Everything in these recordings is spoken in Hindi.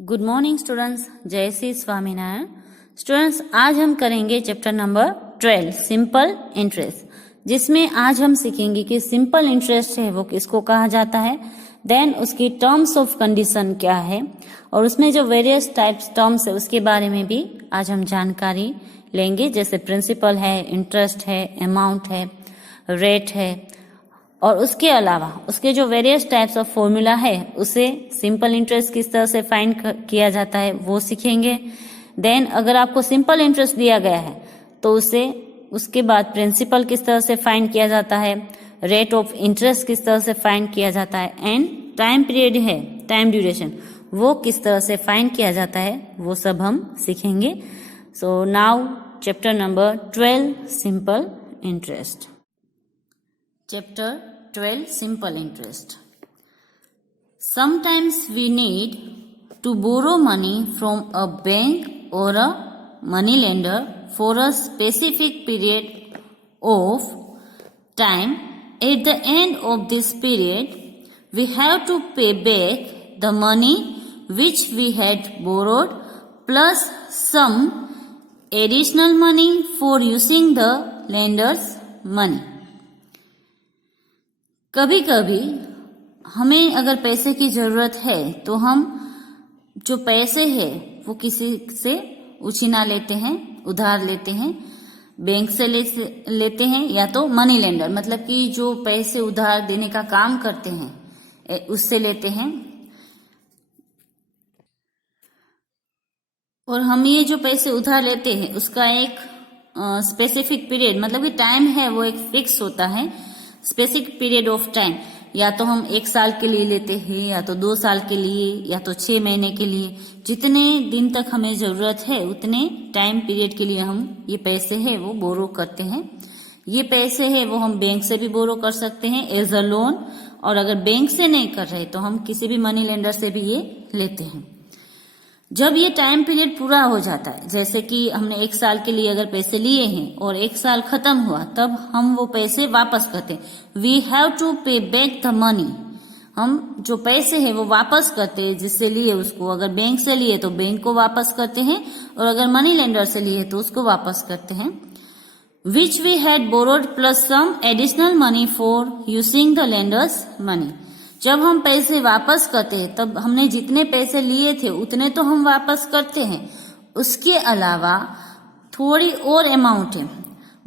गुड मॉर्निंग स्टूडेंट्स, जय श्री स्वामीनारायण। स्टूडेंट्स, आज हम करेंगे चैप्टर नंबर 12 सिंपल इंटरेस्ट, जिसमें आज हम सीखेंगे कि सिंपल इंटरेस्ट है वो किसको कहा जाता है, देन उसकी टर्म्स ऑफ कंडीशन क्या है और उसमें जो वेरियस टाइप्स टर्म्स है उसके बारे में भी आज हम जानकारी लेंगे। जैसे प्रिंसिपल है, इंटरेस्ट है, अमाउंट है, रेट है और उसके अलावा उसके जो वेरियस टाइप्स ऑफ फॉर्मूला है उसे सिंपल इंटरेस्ट किस तरह से फाइंड किया जाता है वो सीखेंगे। देन अगर आपको सिंपल इंटरेस्ट दिया गया है तो उसे उसके बाद प्रिंसिपल किस तरह से फाइंड किया जाता है, रेट ऑफ इंटरेस्ट किस तरह से फाइंड किया जाता है एंड टाइम पीरियड है, टाइम ड्यूरेशन, वो किस तरह से फाइंड किया जाता है, वो सब हम सीखेंगे। So now chapter number 12 simple interest. Chapter 12 Simple Interest. Sometimes we need to borrow money from a bank or a money lender for a specific period of time. At the end of this period, we have to pay back the money which we had borrowed plus some additional money for using the lender's money. कभी कभी हमें अगर पैसे की जरूरत है तो हम जो पैसे है वो किसी से उछीना लेते हैं, उधार लेते हैं, बैंक से लेते हैं या तो मनी लेंडर मतलब कि जो पैसे उधार देने का काम करते हैं उससे लेते हैं। और हम ये जो पैसे उधार लेते हैं उसका एक स्पेसिफिक पीरियड मतलब कि टाइम है वो एक फिक्स होता है, स्पेसिफिक पीरियड ऑफ टाइम। या तो हम 1 साल के लिए लेते हैं या तो 2 साल के लिए या तो 6 महीने के लिए, जितने दिन तक हमें जरूरत है उतने टाइम पीरियड के लिए हम ये पैसे है वो बोरो करते हैं। ये पैसे है वो हम बैंक से भी बोरो कर सकते हैं एज अ लोन, और अगर बैंक से नहीं कर रहे तो हम किसी भी मनी लेंडर से भी ये लेते हैं। जब ये टाइम पीरियड पूरा हो जाता है, जैसे कि हमने 1 साल के लिए अगर पैसे लिए हैं और 1 साल खत्म हुआ तब हम वो पैसे वापस करते हैं। वी हैव टू पे बैक द मनी, हम जो पैसे हैं वो वापस करते हैं जिससे लिए उसको। अगर बैंक से लिए तो बैंक को वापस करते हैं और अगर मनी लेंडर से लिए तो उसको वापस करते हैं। Which we had borrowed plus some additional money for using the lender's money. जब हम पैसे वापस करते हैं तब हमने जितने पैसे लिए थे उतने तो हम वापस करते हैं, उसके अलावा थोड़ी और अमाउंट है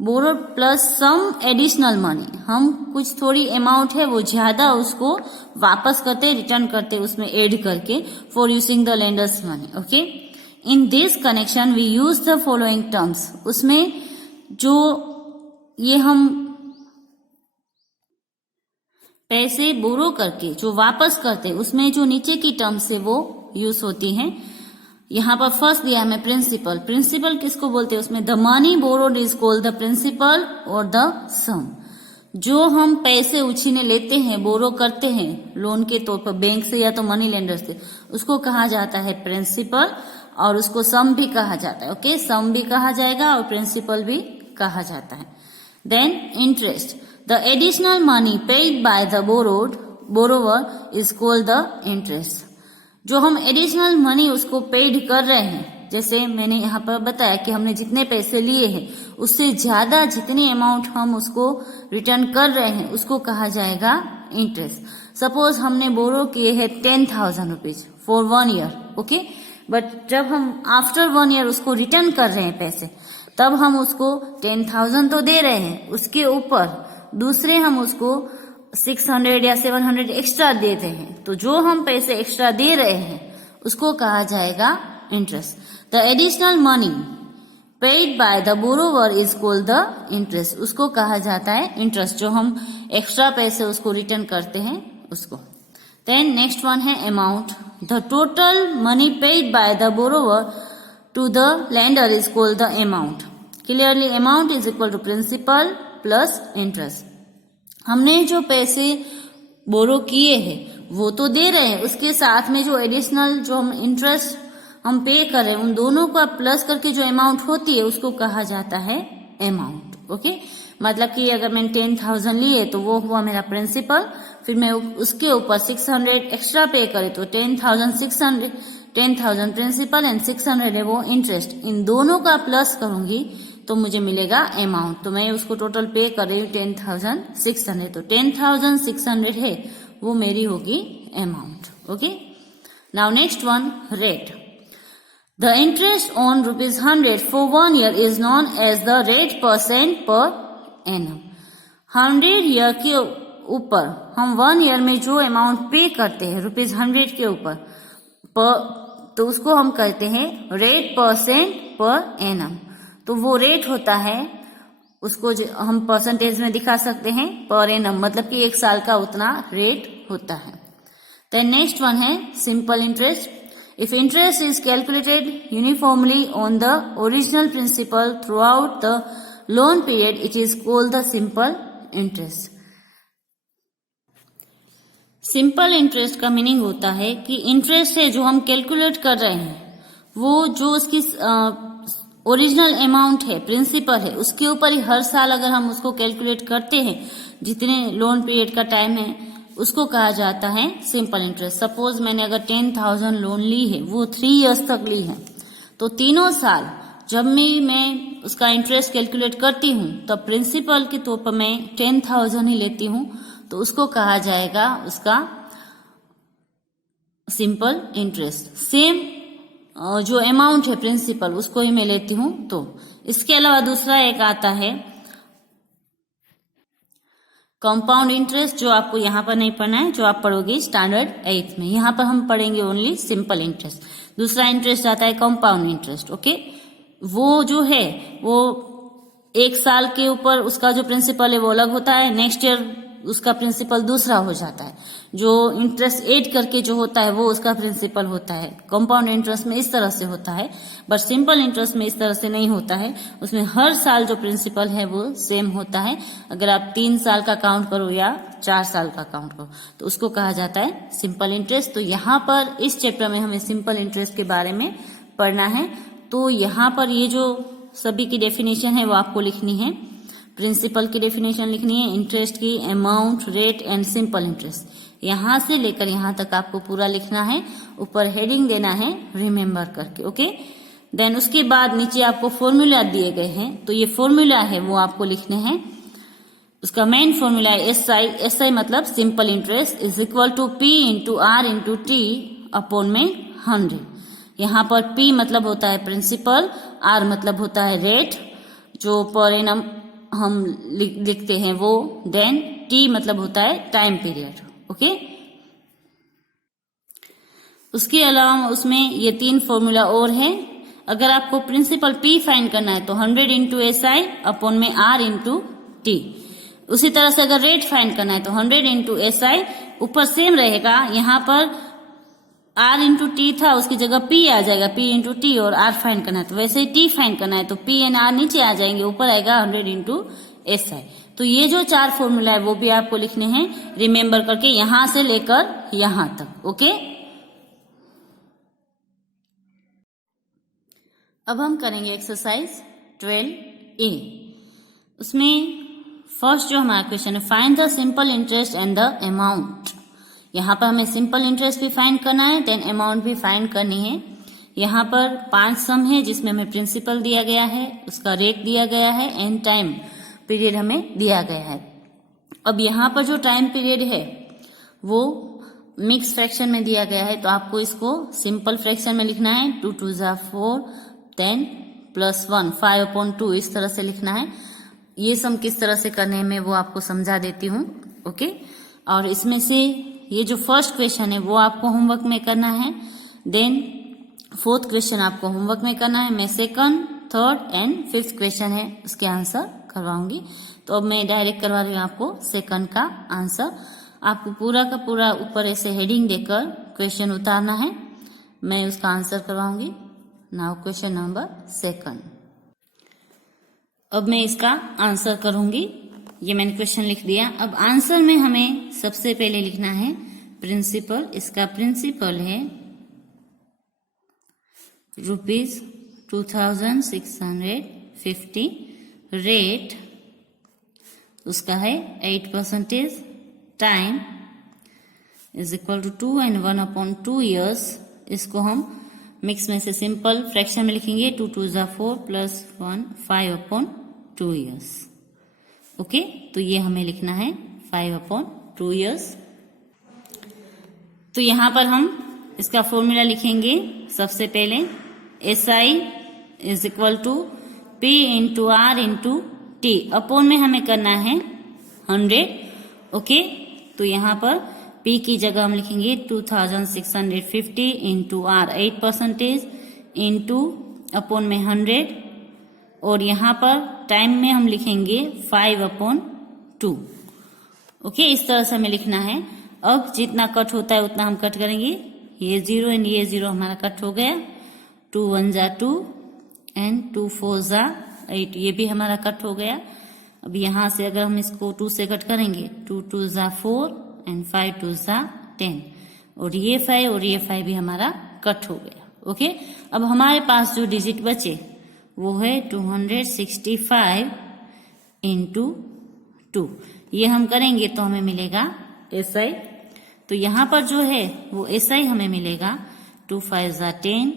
borrowed plus some additional money, हम कुछ थोड़ी अमाउंट है वो ज्यादा उसको वापस करते, रिटर्न करते उसमें ऐड करके for using the lender's money. Okay, in this connection we use the following terms. उसमें जो ये हम पैसे बोरो करके जो वापस करते उसमें जो नीचे की टर्म्स है वो यूज होती हैं। यहाँ पर फर्स्ट दिया है प्रिंसिपल। प्रिंसिपल किसको बोलते हैं? उसमें the money borrowed is called the principal और द सम। जो हम पैसे उछीने लेते हैं, बोरो करते हैं लोन के तौर पर बैंक से या तो मनी लेंडर से, उसको कहा जाता है प्रिंसिपल और उसको सम भी कहा जाता है। ओके, सम भी कहा जाएगा और प्रिंसिपल भी कहा जाता है। Then interest, the additional money paid by the borrower is called the interest। जो हम एडिशनल मनी उसको पेड कर रहे हैं, जैसे मैंने यहाँ पर बताया कि हमने जितने पैसे लिए हैं उससे ज्यादा जितनी अमाउंट हम उसको रिटर्न कर रहे हैं उसको कहा जाएगा इंटरेस्ट। सपोज हमने बोरो किए हैं 10,000 rupees for 1 year, okay, but जब हम आफ्टर 1 ईयर उसको रिटर्न कर रहे हैं पैसे, तब हम उसको 10,000 तो दे रहे हैं, उसके ऊपर दूसरे हम उसको 600 या 700 एक्स्ट्रा देते हैं, तो जो हम पैसे एक्स्ट्रा दे रहे हैं उसको कहा जाएगा interest. The additional money paid by the borrower is called the interest, उसको कहा जाता है इंटरेस्ट, जो हम एक्स्ट्रा पैसे उसको रिटर्न करते हैं उसको। देन नेक्स्ट वन है amount. The total money paid by the borrower to the lender is called the amount. Clearly amount is equal to principal plus interest. हमने जो पैसे बोरो किए हैं वो तो दे रहे हैं, उसके साथ में जो एडिशनल जो हम इंटरेस्ट हम पे कर रहे हैं उन दोनों का प्लस करके जो अमाउंट होती है उसको कहा जाता है अमाउंट। ओके, मतलब कि अगर मैंने 10,000 लिए तो वो हुआ मेरा प्रिंसिपल, फिर मैं उसके ऊपर 600 एक्स्ट्रा पे करे तो 10,600 10,000 प्रिंसिपल एंड 600 है वो इंटरेस्ट, इन दोनों का प्लस करूंगी तो मुझे मिलेगा अमाउंट। तो मैं उसको टोटल पे कर रही हूँ 10,600, तो 10,600 है वो मेरी होगी amount. Okay, now next one, rate. The interest on ₹100 for 1 year is known as the rate % per annum. 100 year के ऊपर हम 1 year में जो अमाउंट पे करते हैं ₹100 के ऊपर, तो उसको हम कहते हैं रेट % पर एनम। तो वो रेट होता है, उसको हम परसेंटेज में दिखा सकते हैं पर एनम, मतलब कि 1 साल का उतना रेट होता है। देन नेक्स्ट वन है simple interest. If interest is calculated uniformly on the original principal throughout the loan period it is called the simple interest. Simple interest का मीनिंग होता है कि इंटरेस्ट है जो हम कैलकुलेट कर रहे हैं, वो जो उसकी ओरिजिनल अमाउंट है, प्रिंसिपल है, उसके ऊपर ही हर साल अगर हम उसको कैलकुलेट करते हैं, जितने लोन पीरियड का टाइम है, उसको कहा जाता है सिंपल इंटरेस्ट। सपोज मैंने अगर 10,000 लोन ली है, वो 3 years तक ली है, तो तीनों साल जब मैं उसका इंटरेस्ट कैलकुलेट करती हूँ तब प्रिंसिपल के तौर पर मैं 10,000 ही लेती हूँ, तो उसको कहा जाएगा उसका सिंपल इंटरेस्ट। सेम जो अमाउंट है प्रिंसिपल उसको ही मैं लेती हूँ। तो इसके अलावा दूसरा एक आता है कंपाउंड इंटरेस्ट, जो आपको यहाँ पर नहीं पढ़ना है, जो आप पढ़ोगे स्टैंडर्ड 8th में। यहाँ पर हम पढ़ेंगे ओनली सिंपल इंटरेस्ट। दूसरा इंटरेस्ट आता है कंपाउंड इंटरेस्ट। ओके, वो जो है वो 1 साल के ऊपर उसका जो प्रिंसिपल है वो अलग होता है, नेक्स्ट ईयर उसका प्रिंसिपल दूसरा हो जाता है। जो इंटरेस्ट ऐड करके जो होता है वो उसका प्रिंसिपल होता है। कंपाउंड इंटरेस्ट में इस तरह से होता है, बट सिंपल इंटरेस्ट में इस तरह से नहीं होता है। उसमें हर साल जो प्रिंसिपल है वो सेम होता है। अगर आप 3 साल का काउंट करो या 4 साल का काउंट करो तो उसको कहा जाता है सिंपल इंटरेस्ट। तो यहाँ पर इस चैप्टर में हमें सिंपल इंटरेस्ट के बारे में पढ़ना है। तो यहाँ पर ये जो सभी की डेफिनेशन है वो आपको लिखनी है। प्रिंसिपल की डेफिनेशन लिखनी है, इंटरेस्ट की, amount, rate and simple interest. यहां से लेकर यहां तक आपको पूरा लिखना है, ऊपर हेडिंग देना है रिमेम्बर करके। ओके, देन उसके बाद नीचे आपको फॉर्मूला दिए गए हैं, तो ये फॉर्मूला है वो आपको लिखने हैं। उसका मेन फॉर्मूला है SI मतलब simple interest is equal to P into R into T upon में 100। यहाँ पर P मतलब होता है प्रिंसिपल, R मतलब होता है रेट जो पर एनम हम लिखते हैं वो, देन T मतलब होता है टाइम पीरियड। ओके, उसके अलावा उसमें ये 3 फॉर्मूला और है। अगर आपको प्रिंसिपल P फाइंड करना है तो 100 इंटू SI अपॉन में R इंटू T। उसी तरह से अगर रेट फाइंड करना है तो 100 इंटू SI, ऊपर सेम रहेगा, यहाँ पर R इंटू टी था उसकी जगह P आ जाएगा, P इंटू टी, और R फाइंड करना है तो वैसे ही T फाइंड करना है तो P एंड R नीचे आ जाएंगे, ऊपर आएगा 100 इंटू SI। तो ये जो 4 फॉर्मूला है वो भी आपको लिखने हैं रिमेम्बर करके, यहां से लेकर यहां तक। ओके, अब हम करेंगे एक्सरसाइज 12A। उसमें फर्स्ट जो हमारा क्वेश्चन है, find the simple interest and the amount. यहाँ पर हमें सिंपल इंटरेस्ट भी फाइंड करना है, देन अमाउंट भी फाइंड करनी है। यहाँ पर 5 सम है जिसमें हमें प्रिंसिपल दिया गया है, उसका रेट दिया गया है एंड टाइम पीरियड हमें दिया गया है। अब यहाँ पर जो टाइम पीरियड है वो मिक्स फ्रैक्शन में दिया गया है, तो आपको इसको सिंपल फ्रैक्शन में लिखना है। 2 2 जा 4, देन +1 5/2 इस तरह से लिखना है। ये सम किस तरह से करने में वो आपको समझा देती हूँ। ओके, और इसमें से ये जो फर्स्ट क्वेश्चन है वो आपको होमवर्क में करना है, देन 4th क्वेश्चन आपको होमवर्क में करना है। मैं 2nd, 3rd and 5th question है उसके आंसर करवाऊंगी। तो अब मैं डायरेक्ट करवा रही हूँ आपको 2nd का आंसर। आपको पूरा का पूरा ऊपर ऐसे हेडिंग देकर क्वेश्चन उतारना है, मैं उसका आंसर करवाऊंगी। Now question number 2nd। अब मैं इसका आंसर करूंगी, ये मैंने क्वेश्चन लिख दिया। अब आंसर में हमें सबसे पहले लिखना है प्रिंसिपल। इसका प्रिंसिपल है ₹2650, रेट उसका है 8%, time is equal to 2 and 1/2 years। इसको हम मिक्स में से सिंपल फ्रैक्शन में लिखेंगे 2 2 ज़ा 4 प्लस 1 5/2 ईयर्स। ओके, तो ये हमें लिखना है 5/2 ईयर्स। तो यहां पर हम इसका फॉर्मूला लिखेंगे। सबसे पहले SI is equal to P into R into T। Upon में हमें करना है 100। ओके, तो यहाँ पर P की जगह हम लिखेंगे 2650 इंटू R 8% इंटू अपॉन में 100, और यहाँ पर टाइम में हम लिखेंगे 5/2। ओके, इस तरह से हमें लिखना है। अब जितना कट होता है उतना हम कट करेंगे। ये 0 एंड ये 0 हमारा कट हो गया। 2 1 ज़ा 2 एंड 2 4 ज़ा 8, ये भी हमारा कट हो गया। अब यहाँ से अगर हम इसको 2 से कट करेंगे 2 2 ज़ा 4 एंड 5 2 ज़ा 10, और ये 5 और ये 5 भी हमारा कट हो गया। ओके, अब हमारे पास जो डिजिट बचे वो है 265 इंटू 2। ये हम करेंगे तो हमें मिलेगा SI। तो यहाँ पर जो है वो SI हमें मिलेगा 2 5 ज़ा 10,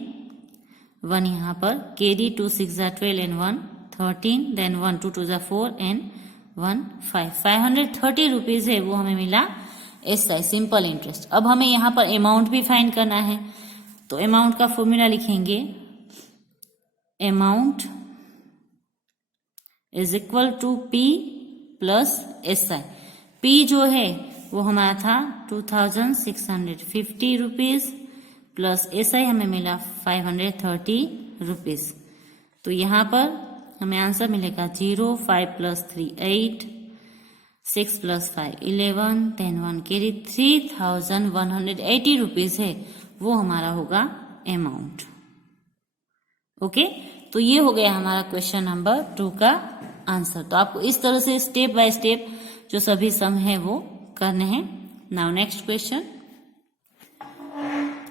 1 यहाँ पर कैरी 2 6 ज़ा 12 एंड 1 13, देन 1 2 2 ज़ा 4 एंड 1 5 530 रुपीज है वो हमें मिला SI, सिंपल इंटरेस्ट। अब हमें यहाँ पर अमाउंट भी फाइंड करना है, तो अमाउंट का फॉर्मूला लिखेंगे। Amount is equal to P plus SI। P जो है वो हमारा था 2650 रुपीज प्लस SI हमें मिला 530 रुपीज। तो यहाँ पर हमें आंसर मिलेगा 0 5 प्लस 3 8, 6 प्लस 5 11, 10 1 कैरी 3180 रुपीज है वो हमारा होगा अमाउंट। ओके, तो ये हो गया हमारा क्वेश्चन नंबर 2 का आंसर। तो आपको इस तरह से स्टेप बाय स्टेप जो सभी सम है वो करने हैं। Now next question.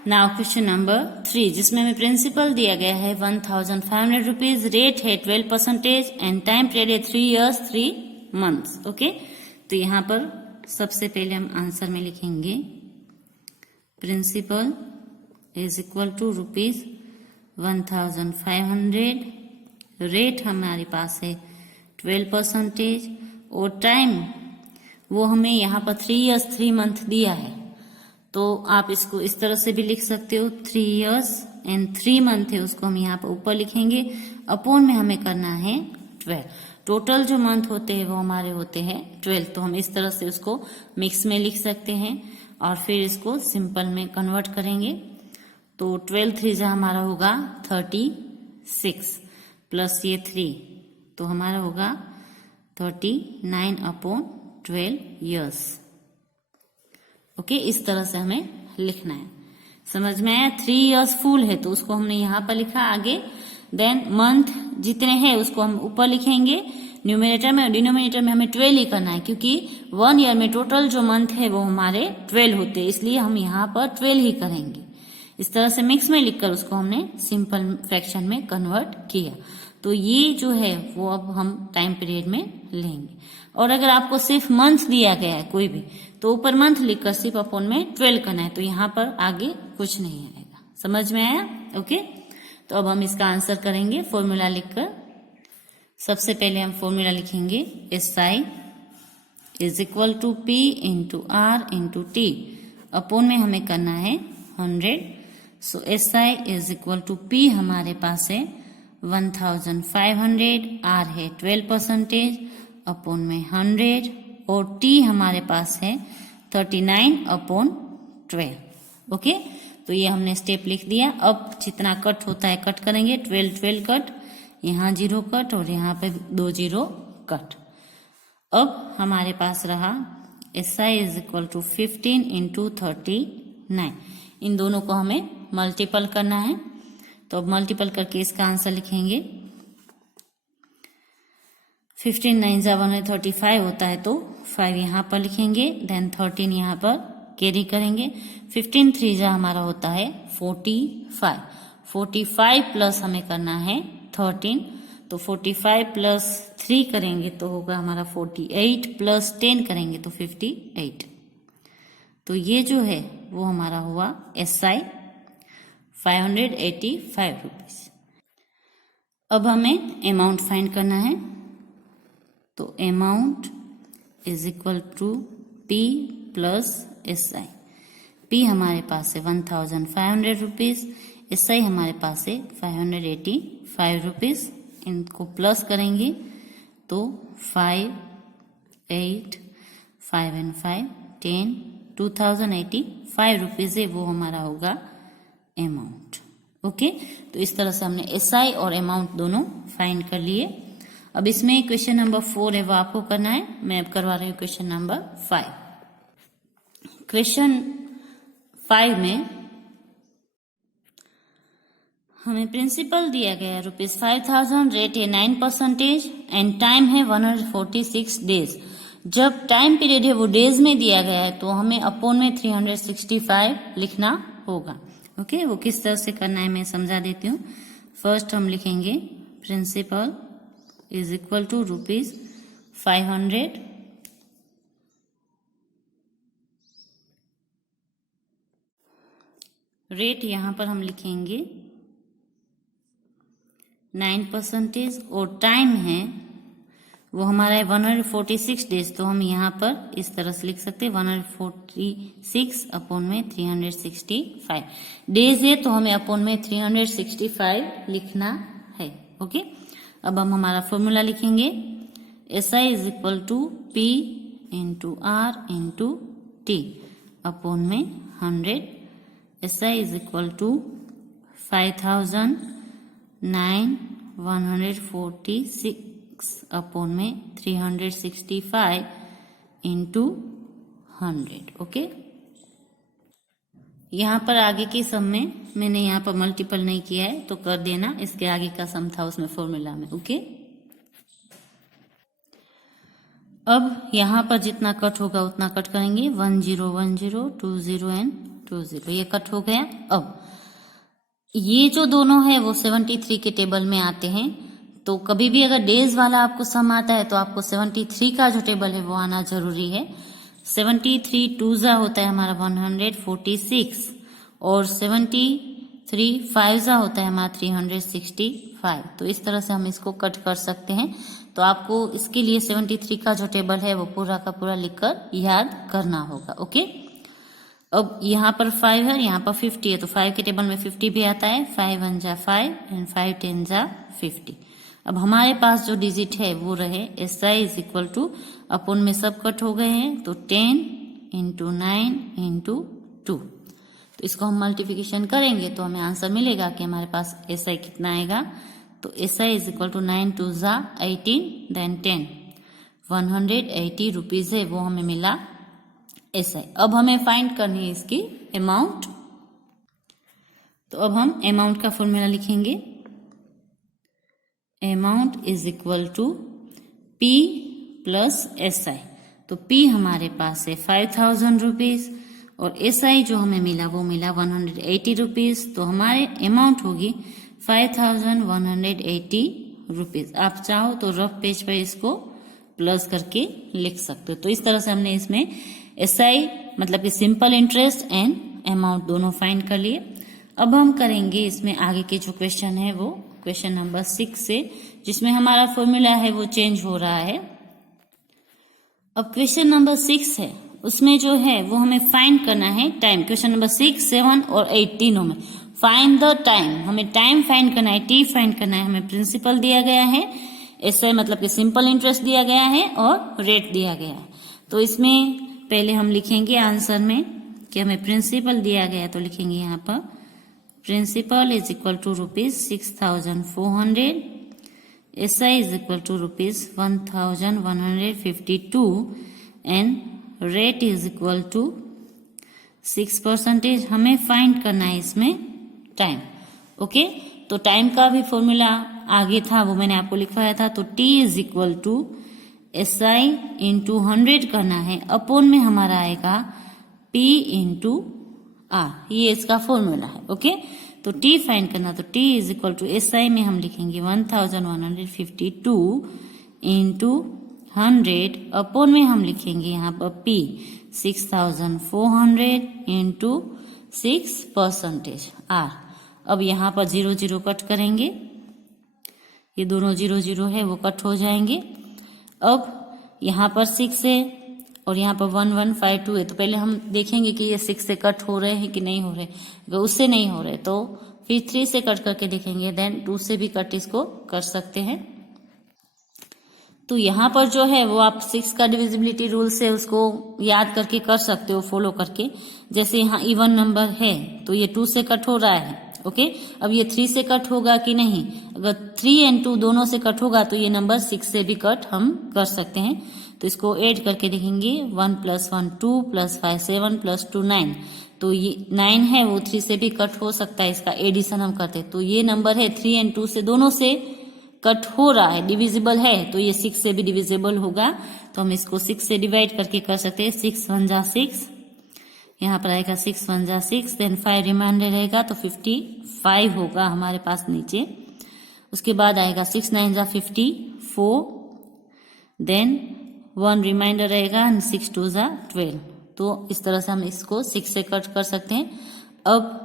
Now question number 3, जिसमें हमें प्रिंसिपल दिया गया है 1500 रुपीज, रेट है 12% एंड टाइम पीरियड है 3 years 3 months। ओके, तो यहाँ पर सबसे पहले हम आंसर में लिखेंगे principal is equal to rupees 1500, rate हमारे पास है 12% और टाइम वो हमें यहाँ पर 3 years 3 month दिया है। तो आप इसको इस तरह से भी लिख सकते हो, 3 years एंड 3 month है उसको हम यहाँ पर ऊपर लिखेंगे। अपॉन में हमें करना है 12। टोटल जो मंथ होते हैं वो हमारे होते हैं 12, तो हम इस तरह से उसको मिक्स में लिख सकते हैं और फिर इसको सिंपल में कन्वर्ट करेंगे। तो 12 3 जा हमारा होगा 36 प्लस ये 3 तो हमारा होगा 39/12 years। ओके, इस तरह से हमें लिखना है। समझ में आया? 3 years फुल है तो उसको हमने यहाँ पर लिखा आगे। देन मंथ जितने हैं उसको हम ऊपर लिखेंगे न्यूमरेटर में, और डिनोमिनेटर में हमें 12 ही करना है क्योंकि 1 ईयर में टोटल जो मंथ है वो हमारे 12 होते हैं, इसलिए हम यहाँ पर 12 ही करेंगे। इस तरह से मिक्स में लिखकर उसको हमने सिंपल फ्रैक्शन में कन्वर्ट किया। तो ये जो है वो अब हम टाइम पीरियड में लेंगे। और अगर आपको सिर्फ मंथ दिया गया है कोई भी तो ऊपर मंथ लिखकर सिर्फ अपॉन में 12 करना है, तो यहाँ पर आगे कुछ नहीं आएगा। समझ में आया? ओके, तो अब हम इसका आंसर करेंगे फॉर्मूला लिखकर। सबसे पहले हम फॉर्मूला लिखेंगे SI is equal to P into R into T। Upon में हमें करना है 100। So SI is equal to P हमारे पास है 1500, R है 12% अपॉन में 100 और T हमारे पास है 39/12। ओके, तो ये हमने स्टेप लिख दिया। अब जितना कट होता है कट करेंगे, 12 कट, यहाँ 0 कट और यहाँ पे 2 0 कट। अब हमारे पास रहा SI is equal to 15 into 39। इन दोनों को हमें मल्टीपल करना है, तो अब मल्टीपल करके इसका आंसर लिखेंगे। 15 9 जा 135 होता है तो 5 यहाँ पर लिखेंगे, देन 13 यहाँ पर कैरी करेंगे। 15 3 जा हमारा होता है 45। 45 प्लस हमें करना है 13, तो 45 प्लस 3 करेंगे तो होगा हमारा 48 प्लस 10 करेंगे तो 58। तो ये जो है वो हमारा हुआ SI 585 रुपीज। अब हमें अमाउंट फाइंड करना है, तो amount is equal to P plus SI। P हमारे पास है 1500 रुपीज, SI हमारे पास है 585 रुपीज। इनको प्लस करेंगे तो 5, 8, 5 and 5, 10, 2085 रुपीज है, वो हमारा होगा अमाउंट। ओके, तो इस तरह से हमने SI और अमाउंट दोनों फाइंड कर लिए। अब इसमें क्वेश्चन नंबर 4 है, वो आपको करना है। मैं अब करवा रही हूँ क्वेश्चन नंबर 5। क्वेश्चन 5 में हमें प्रिंसिपल दिया गया है ₹5000, रेट है 9% एंड टाइम है 146 डेज। जब टाइम पीरियड है वो डेज में दिया गया है, तो हमें अपॉन में 365 लिखना होगा। ओके, वो किस तरह से करना है मैं समझा देती हूँ। फर्स्ट हम लिखेंगे principal is equal to ₹500, rate यहां पर हम लिखेंगे 9% और टाइम है वो हमारा है 146 डेज, तो हम यहाँ पर इस तरह से लिख सकते हैं 146 अपॉन में 365 डेज है, तो हमें अपॉन में 365 लिखना है। ओके, अब हम हमारा फॉर्मूला लिखेंगे। SI is equal to P into R into T upon में 100। SI is equal to 5000, 146 upon में 365 इंटू 100। ओके, यहाँ पर आगे के सम में मैंने यहाँ पर मल्टीपल नहीं किया है, तो कर देना, इसके आगे का सम था उसमें फॉर्मूला में। ओके, अब यहाँ पर जितना कट होगा उतना कट करेंगे। 10 10 20 एंड 20 ये कट हो गया। अब ये जो दोनों है वो 73 के टेबल में आते हैं, तो कभी भी अगर डेज वाला आपको सम आता है तो आपको 73 का जो टेबल है वो आना जरूरी है। 73 2 होता है हमारा 146 और 73 5 होता है हमारा 365। तो इस तरह से हम इसको कट कर सकते हैं। तो आपको इसके लिए 73 का जो टेबल है वो पूरा का पूरा लिखकर याद करना होगा। ओके, अब यहाँ पर 5 है, यहाँ पर 50 है, तो 5 के टेबल में 50 भी आता है। 5 1 जा 5 एंड 5 10 जा 50। अब हमारे पास जो डिजिट है वो रहे SI is equal two upon में सब कट हो गए हैं, तो 10 इंटू 9 इंटू 2। तो इसको हम मल्टीप्लिकेशन करेंगे तो हमें आंसर मिलेगा कि हमारे पास SI कितना आएगा। तो SI इज इक्वल टू 9 2 जा 18 देन 10 180 रुपीज है, वो हमें मिला SI। अब हमें फाइंड करनी है इसकी अमाउंट। तो अब हम अमाउंट का फॉर्मूला लिखेंगे। Amount is equal to P plus SI। तो P हमारे पास है 5000 रुपीज और SI जो हमें मिला वो मिला 180 रुपीज। तो हमारे अमाउंट होगी 5180 रुपीज। आप चाहो तो रफ पेज पर इसको प्लस करके लिख सकते हो। तो इस तरह से हमने इसमें SI मतलब कि सिंपल इंटरेस्ट एंड अमाउंट दोनों फाइंड कर लिए। अब हम करेंगे इसमें आगे के जो क्वेश्चन है वो क्वेश्चन नंबर 6 से, जिसमें हमारा फॉर्मूला है वो चेंज हो रहा है। अब क्वेश्चन नंबर 6 है, उसमें जो है वो हमें फाइंड करना है टाइम। क्वेश्चन नंबर 6, 7 और 8 तीनों में फाइंड द टाइम, हमें टाइम फाइंड करना है, T फाइंड करना है। हमें प्रिंसिपल दिया गया है, SI मतलब कि सिंपल इंटरेस्ट दिया गया है और रेट दिया गया है। तो इसमें पहले हम लिखेंगे आंसर में कि हमें प्रिंसिपल दिया गया है, तो लिखेंगे यहाँ पर principal is equal to ₹6400, SI is equal to ₹1152 and rate is equal to 6%। हमें फाइंड करना है इसमें टाइम। ओके, तो टाइम का भी फॉर्मूला आगे था, वो मैंने आपको लिखवाया था। तो T is equal to SI into 100 करना है, अपॉन में हमारा आएगा P इंटू R, ये इसका फॉर्मूला है। ओके, तो T फाइंड करना, तो T is equal to SI में हम लिखेंगे 1152 इंटू 100, अपॉन में हम लिखेंगे यहाँ पर P 6400 इंटू 6% R। अब यहाँ पर 0 0 कट करेंगे, ये दोनों 0 0 है वो कट हो जाएंगे। अब यहाँ पर 6 है और यहाँ पर 1 1 5 2 है, तो पहले हम देखेंगे कि ये 6 से कट हो रहे हैं कि नहीं हो रहे। अगर उससे नहीं हो रहे तो फिर 3 से कट करके देखेंगे, देन 2 से भी कट इसको कर सकते हैं। तो यहाँ पर जो है वो आप 6 का डिविजिबिलिटी रूल से उसको याद करके कर सकते हो, फॉलो करके। जैसे यहाँ इवन नंबर है तो ये 2 से कट हो रहा है, ओके। अब ये 3 से कट होगा कि नहीं, अगर 3 और 2 दोनों से कट होगा तो ये नंबर 6 से भी कट हम कर सकते हैं। तो इसको ऐड करके देखेंगे, 1 + 1 2 + 5 7 + 2 9। तो ये 9 है वो 3 से भी कट हो सकता है, इसका एडिशन हम करते हैं। तो ये नंबर है 3 और 2 से दोनों से कट हो रहा है, डिविजिबल है, तो ये 6 से भी डिविजिबल होगा। तो हम इसको 6 से डिवाइड करके कर सकते हैं। 6 1 जा 6, यहाँ पर आएगा 6 1 जा 6, देन 5 रिमाइंडर रहेगा तो 55 होगा हमारे पास नीचे। उसके बाद आएगा 6 9 जा 54, देन 1 रिमाइंडर रहेगा, 6 2 जा 12। तो इस तरह से हम इसको 6 से कट कर सकते हैं। अब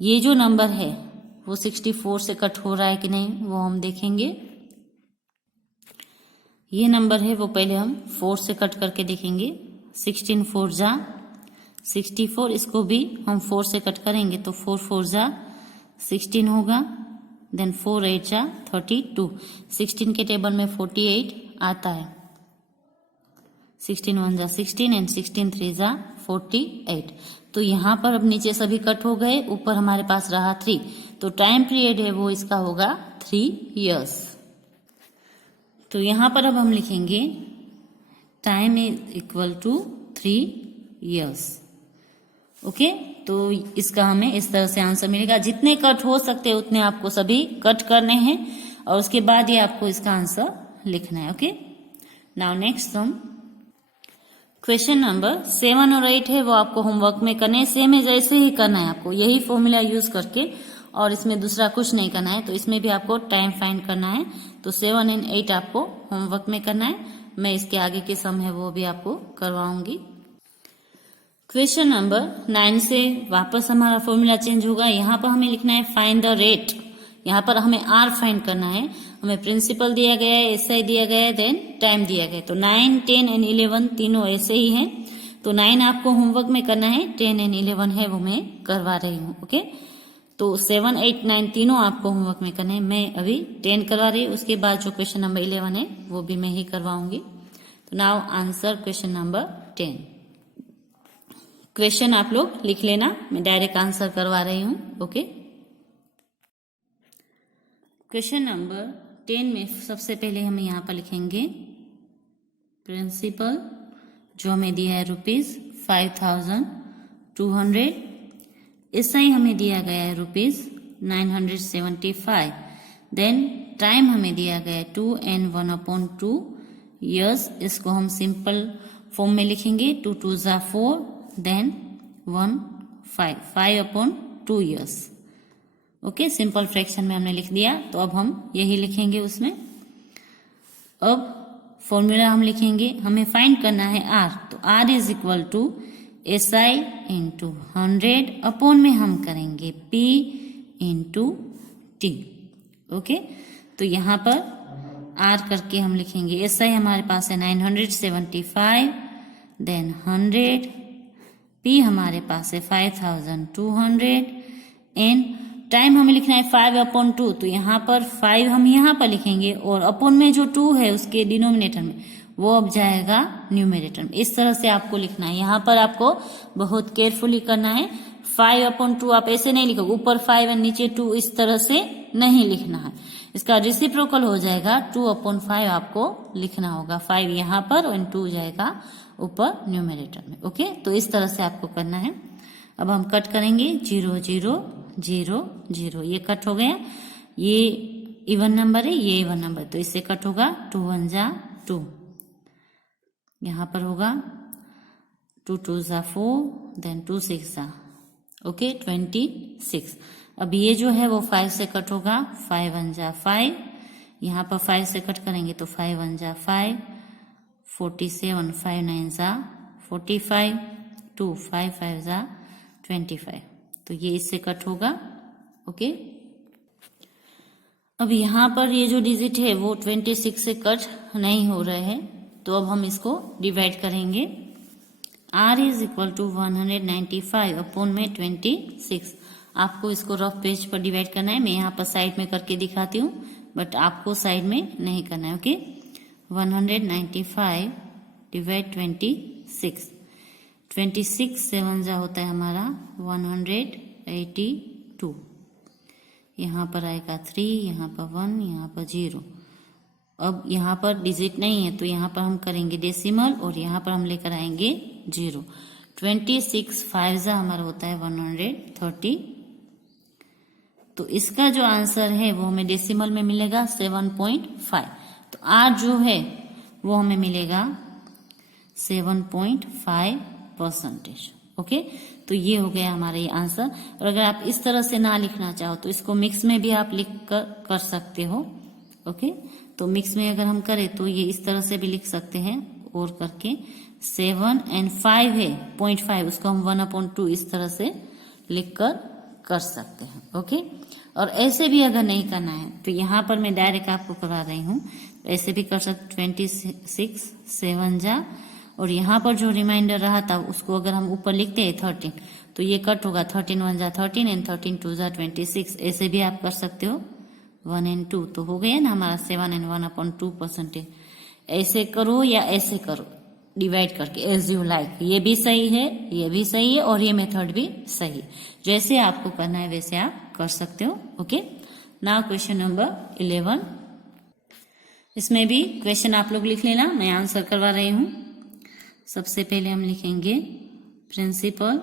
ये जो नंबर है वो 64 से कट हो रहा है कि नहीं वो हम देखेंगे। ये नंबर है वो पहले हम 4 से कट करके देखेंगे। 16 4 जा 64, इसको भी हम 4 से कट करेंगे तो 4 4 जा 16 होगा, देन 4 8 जा 32। 16 के टेबल में 48 आता है। 16 1 जा 16 एंड 16 3 जा 48। तो यहाँ पर अब नीचे सभी कट हो गए, ऊपर हमारे पास रहा 3। तो टाइम पीरियड है वो इसका होगा 3 इयर्स। तो यहाँ पर अब हम लिखेंगे time is equal to 3 years, okay. तो इसका हमें इस तरह से आंसर मिलेगा। जितने कट हो सकते हैं उतने आपको सभी कट करने हैं और उसके बाद ये आपको इसका आंसर लिखना है, okay. Now next sum, question number 7 और 8 है वो आपको होमवर्क में करने, सेम है जैसे ही करना है आपको, यही फॉर्मूला यूज करके, और इसमें दूसरा कुछ नहीं करना है। तो इसमें भी आपको टाइम फाइंड करना है। तो 7 और 8 आपको होमवर्क में करना है। मैं इसके आगे के सम है वो भी आपको करवाऊंगी। क्वेश्चन नंबर 9 से वापस हमारा फॉर्मूला चेंज होगा। यहाँ पर हमें लिखना है फाइंड द रेट। यहाँ पर हमें आर फाइंड करना है। हमें प्रिंसिपल दिया गया है, एसआई दिया गया है, देन टाइम दिया गया है। तो 9 10 एंड 11 तीनों ऐसे ही हैं। तो 9 आपको होमवर्क में करना है, 10 एंड 11 है वो मैं करवा रही हूँ, ओके। तो 7 8 9 तीनों आपको होमवर्क में करने हैं। मैं अभी 10 करवा रही हूँ, उसके बाद जो क्वेश्चन नंबर 11 है वो भी मैं ही करवाऊंगी। तो now answer question number 10। Question आप लोग लिख लेना, मैं डायरेक्ट आंसर करवा रही हूँ, ओके। क्वेश्चन नंबर 10 में सबसे पहले हम यहाँ पर लिखेंगे प्रिंसिपल, जो हमें दिया है ₹5200। एसआई हमें दिया गया है ₹975। देन टाइम हमें दिया गया है 2 and 1/2 ईयर्स। इसको हम सिंपल फॉर्म में लिखेंगे, 2 2 जा 4, then 1 5 5/2 years, okay. Simple fraction में हमने लिख दिया। तो अब हम यही लिखेंगे उसमें। अब फॉर्मूला हम लिखेंगे, हमें फाइंड करना है आर। तो R is equal to SI into 100 upon में हम करेंगे P इंटू T, ओके। तो यहाँ पर R करके हम लिखेंगे SI हमारे पास है 975, देन 100, P हमारे पास है 5200 एंड टाइम हमें लिखना है 5/2। तो यहाँ पर 5 हम यहाँ पर लिखेंगे और अपॉन में जो 2 है उसके डिनोमिनेटर में वो अब जाएगा न्यूमरेटर में। इस तरह से आपको लिखना है। यहाँ पर आपको बहुत केयरफुली करना है। 5/2 आप ऐसे नहीं लिखोगे, ऊपर 5 और नीचे 2, इस तरह से नहीं लिखना है। इसका रेसिप्रोकल हो जाएगा 2/5 आपको लिखना होगा। 5 यहाँ पर और 2 जाएगा ऊपर न्यूमरेटर में, ओके। तो इस तरह से आपको करना है। अब हम कट करेंगे 0 0 0 0, ये कट हो गया। ये इवन नंबर है, ये इवन नंबर, तो इससे कट होगा 2 1 जा 2, यहाँ पर होगा 2 2 जा 4, देन 2 6 जा, ओके 26। अब ये जो है वो 5 से कट होगा, 5 1 जा 5, यहाँ पर 5 से कट करेंगे तो 5 1 जा 5, 47, 5 9 जा 45, 2 5 5 जा 25। तो ये इससे कट होगा, ओके। अब यहाँ पर ये जो डिजिट है वो 26 से कट नहीं हो रहे हैं, तो अब हम इसको डिवाइड करेंगे। r is equal to 195 upon में 26। आपको इसको रफ पेज पर डिवाइड करना है, मैं यहाँ पर साइड में करके दिखाती हूँ, बट आपको साइड में नहीं करना है। ओके, 195 डिवाइड 26, 26 7 जा होता है हमारा 182। यहाँ पर आएगा 3, यहाँ पर 1, यहाँ पर 0। अब यहाँ पर डिजिट नहीं है तो यहाँ पर हम करेंगे डेसिमल और यहाँ पर हम लेकर आएंगे 0। 26 5 जा हमारा होता है 130। तो इसका जो आंसर है वो हमें डेसिमल में मिलेगा 7.5। तो r जो है वो हमें मिलेगा 7.5%। ओके, तो ये हो गया हमारा ये आंसर। और अगर आप इस तरह से ना लिखना चाहो तो इसको मिक्स में भी आप लिख कर सकते हो। ओके, तो मिक्स में अगर हम करें तो ये इस तरह से भी लिख सकते हैं और करके 7 और 5 है 0.5, उसको हम 1/2 इस तरह से लिख कर सकते हैं। ओके, और ऐसे भी अगर नहीं करना है तो यहाँ पर मैं डायरेक्ट आपको करा रही हूँ, ऐसे भी कर सकते। 26 7 जा और यहाँ पर जो रिमाइंडर रहा था उसको अगर हम ऊपर लिखते हैं 13 तो ये कट होगा। 13 1 जा 13 एंड 13 2 जा 26। ऐसे भी आप कर सकते हो 1 और 2, तो हो गया ना हमारा 7 और 1/2%। ऐसे करो या ऐसे करो डिवाइड करके, एज यू लाइक। ये भी सही है, ये भी सही है और ये मेथड भी सही है। जैसे आपको करना है वैसे आप कर सकते हो। Okay, now question number 11। इसमें भी क्वेश्चन आप लोग लिख लेना, मैं आंसर करवा रही हूँ। सबसे पहले हम लिखेंगे प्रिंसिपल,